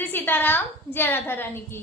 श्री सीताराम, जय राधा रानी की।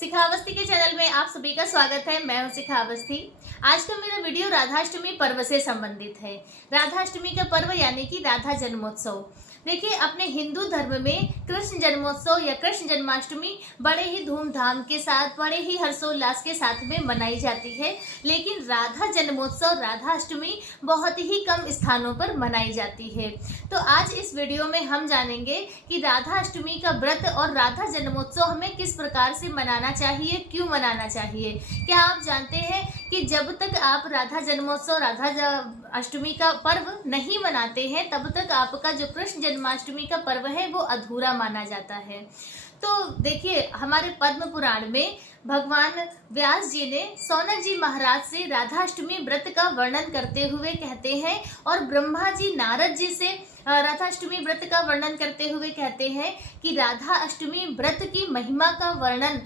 शिखावस्थी के चैनल में आप सभी का स्वागत है। मैं हूं शिखावस्थी। आज का मेरा वीडियो राधाष्टमी पर्व से संबंधित है। राधाष्टमी का पर्व यानी कि राधा जन्मोत्सव। देखिए, अपने हिंदू धर्म में कृष्ण जन्मोत्सव या कृष्ण जन्माष्टमी बड़े ही धूमधाम के साथ, बड़े ही हर्षोल्लास के साथ में मनाई जाती है। लेकिन राधा जन्मोत्सव, राधा अष्टमी बहुत ही कम स्थानों पर मनाई जाती है। तो आज इस वीडियो में हम जानेंगे कि राधा अष्टमी का व्रत और राधा जन्मोत्सव हमें किस प्रकार से मनाना चाहिए, क्यों मनाना चाहिए। क्या आप जानते हैं कि जब तक आप राधा जन्मोत्सव, राधा अष्टमी का पर्व नहीं मनाते हैं, तब तक आपका जो कृष्ण जन्माष्टमी का पर्व है वो अधूरा माना जाता है। तो देखिए, हमारे पद्म पुराण में भगवान व्यास जी ने सौनक जी महाराज से राधाष्टमी व्रत का वर्णन करते हुए कहते हैं, और ब्रह्मा जी नारद जी से राधाष्टमी व्रत का वर्णन करते हुए कहते हैं कि राधा अष्टमी व्रत की महिमा का वर्णन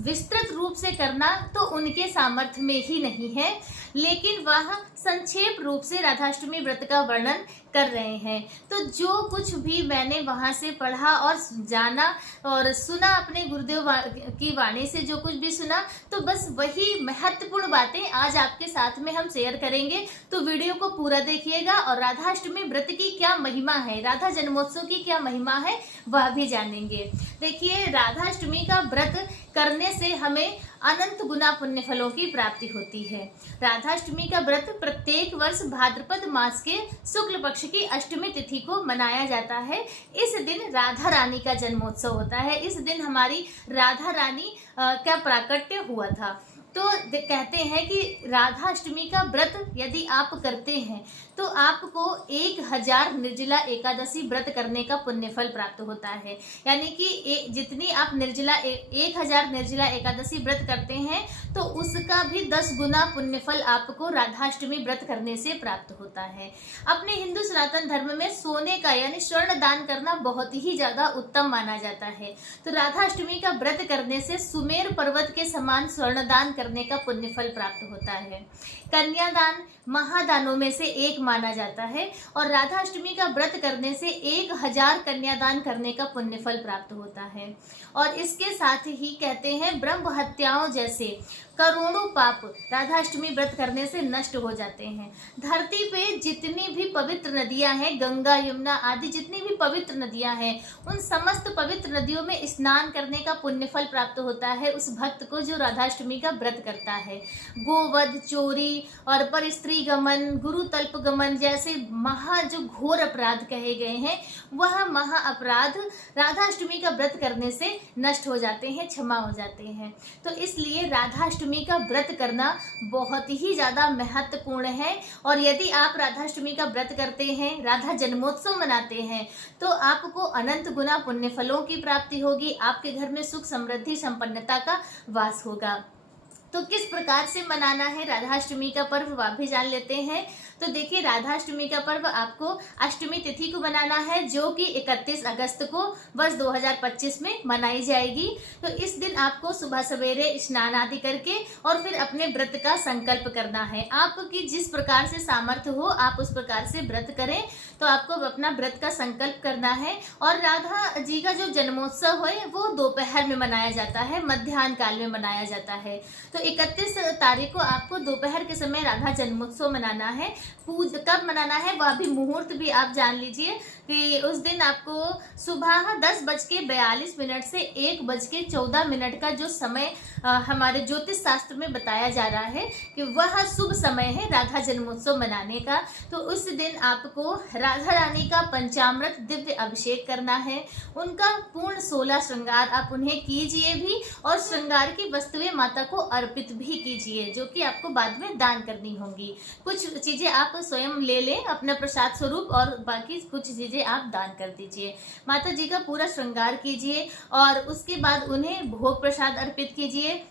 विस्तृत रूप से करना तो उनके सामर्थ्य में ही नहीं है, लेकिन वह संक्षेप रूप से राधाष्टमी व्रत का वर्णन कर रहे हैं। तो जो कुछ भी मैंने वहां से पढ़ा और जाना और सुना, अपने गुरुदेव की वाणी से जो कुछ भी सुना, तो बस वही महत्वपूर्ण बातें आज आपके साथ में हम शेयर करेंगे। तो वीडियो को पूरा देखिएगा और राधाष्टमी व्रत की क्या महिमा है, राधा जन्मोत्सव की क्या महिमा है, वह भी जानेंगे। देखिए, राधाष्टमी का व्रत करने से हमें अनंत गुना पुण्य फलों की प्राप्ति होती है। राधाष्टमी का व्रत प्रत्येक वर्ष भाद्रपद मास के शुक्ल पक्ष की अष्टमी तिथि को मनाया जाता है। इस दिन राधा रानी का जन्मोत्सव होता है। इस दिन हमारी राधा रानी का प्राकट्य हुआ था। तो कहते हैं कि राधा अष्टमी का व्रत यदि आप करते हैं तो आपको 1000 निर्जला एकादशी व्रत करने का पुण्य फल प्राप्त होता है। यानी कि जितनी आप 1000 निर्जला एकादशी व्रत करते हैं तो उसका भी 10 गुना पुण्य फल आपको राधाष्टमी व्रत करने से प्राप्त होता है। अपने हिंदू सनातन धर्म में सोने का यानी स्वर्ण दान करना बहुत ही ज्यादा उत्तम माना जाता है। तो राधाष्टमी का व्रत करने से सुमेर पर्वत के समान स्वर्ण दान करने का पुण्य फल प्राप्त होता है। कन्यादान महादानों में से एक माना जाता है और राधाष्टमी का व्रत करने से 1000 कन्यादान करने का पुण्य फल प्राप्त होता है। और इसके साथ ही कहते हैं ब्रह्म हत्याओं जैसे करोड़ों पाप राधाष्टमी व्रत करने से नष्ट हो जाते हैं। धरती पे जितनी भी पवित्र नदियां हैं, गंगा यमुना आदि जितनी भी पवित्र नदियां हैं, उन समस्त पवित्र नदियों में स्नान करने का पुण्य फल प्राप्त होता है उस भक्त को जो राधाष्टमी का व्रत करता है। गोवध, चोरी और पर स्त्री गमन, गुरु तल्प गमन जैसे जो घोर अपराध कहे गए हैं, वह महा अपराध राधाष्टमी का व्रत करने से नष्ट हो जाते हैं, क्षमा हो जाते हैं। तो इसलिए राधाष्टमी का व्रत करना बहुत ही ज्यादा महत्वपूर्ण है। और यदि आप राधाष्टमी का व्रत करते हैं, राधा जन्मोत्सव मनाते हैं, तो आपको अनंत गुना पुण्य फलों की प्राप्ति होगी। आपके घर में सुख, समृद्धि, संपन्नता का वास होगा। तो किस प्रकार से मनाना है राधाष्टमी का पर्व, वह भी जान लेते हैं। तो देखिए, राधाष्टमी का पर्व आपको अष्टमी तिथि को मनाना है, जो कि 31 अगस्त को वर्ष 2025 में मनाई जाएगी। तो इस दिन आपको सुबह सवेरे स्नान आदि करके और फिर अपने व्रत का संकल्प करना है। आपकी जिस प्रकार से सामर्थ्य हो आप उस प्रकार से व्रत करें। तो आपको अपना व्रत का संकल्प करना है। और राधा जी का जो जन्मोत्सव है वो दोपहर में मनाया जाता है, मध्याह्न काल में मनाया जाता है। तो 31 तारीख को आपको दोपहर के समय राधा जन्मोत्सव मनाना है। कब मनाना है वह भी मुहूर्त भी आप जान लीजिए कि उस दिन आपको सुबह 10:42 से 1:14 का जो समय हमारे ज्योतिष शास्त्र में बताया जा रहा है कि वह शुभ समय है राधा जन्मोत्सव मनाने का। तो उस दिन आपको राधा रानी का पंचामृत दिव्य अभिषेक करना है। उनका पूर्ण 16 श्रृंगार आप उन्हें कीजिए भी, और श्रृंगार की वस्तुएं माता को अर्पित भी कीजिए, जो कि आपको बाद में दान करनी होंगी। कुछ चीजें आप स्वयं ले लें अपना प्रसाद स्वरूप, और बाकी कुछ चीजें आप दान कर दीजिए। माता जी का पूरा श्रृंगार कीजिए और उसके बाद उन्हें भोग प्रसाद अर्पित कीजिए।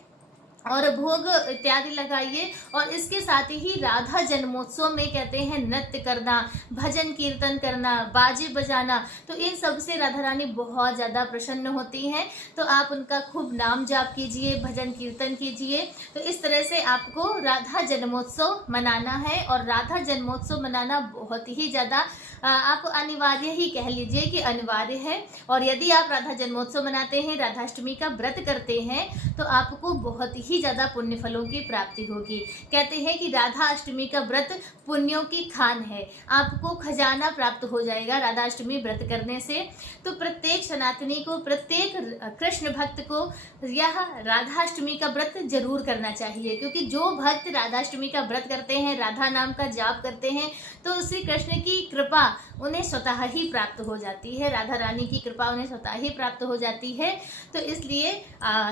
और भोग इत्यादि लगाइए। और इसके साथ ही राधा जन्मोत्सव में कहते हैं नृत्य करना, भजन कीर्तन करना, बाजे बजाना, तो इन सब से राधा रानी बहुत ज़्यादा प्रसन्न होती हैं। तो आप उनका खूब नाम जाप कीजिए, भजन कीर्तन कीजिए। तो इस तरह से आपको राधा जन्मोत्सव मनाना है। और राधा जन्मोत्सव मनाना बहुत ही ज़्यादा आप अनिवार्य ही कह लीजिए कि अनिवार्य है। और यदि आप राधा जन्मोत्सव मनाते हैं, राधाष्टमी का व्रत करते हैं, तो आपको बहुत ही ज़्यादा पुण्य फलों की प्राप्ति होगी। कहते हैं कि राधा अष्टमी का व्रत पुण्यों की खान है, आपको खजाना प्राप्त हो जाएगा राधाष्टमी व्रत करने से। तो प्रत्येक सनातनी को, प्रत्येक कृष्ण भक्त को यह राधाष्टमी का व्रत जरूर करना चाहिए, क्योंकि जो भक्त राधाष्टमी का व्रत करते हैं, राधा नाम का जाप करते हैं, तो श्री कृष्ण की कृपा उन्हें स्वतः ही प्राप्त हो जाती है, राधा रानी की कृपा उन्हें स्वतः ही प्राप्त हो जाती है। तो इसलिए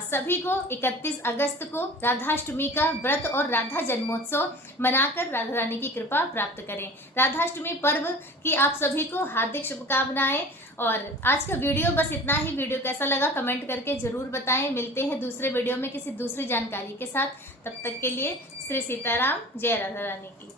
सभी को 31 अगस्त को राधाष्टमी का व्रत और राधा जन्मोत्सव मनाकर राधा रानी की कृपा प्राप्त करें। राधाष्टमी पर्व की आप सभी को हार्दिक शुभकामनाएं। और आज का वीडियो बस इतना ही। वीडियो कैसा लगा कमेंट करके जरूर बताएं। मिलते हैं दूसरे वीडियो में किसी दूसरी जानकारी के साथ। तब तक के लिए श्री सीताराम, जय राधा रानी की।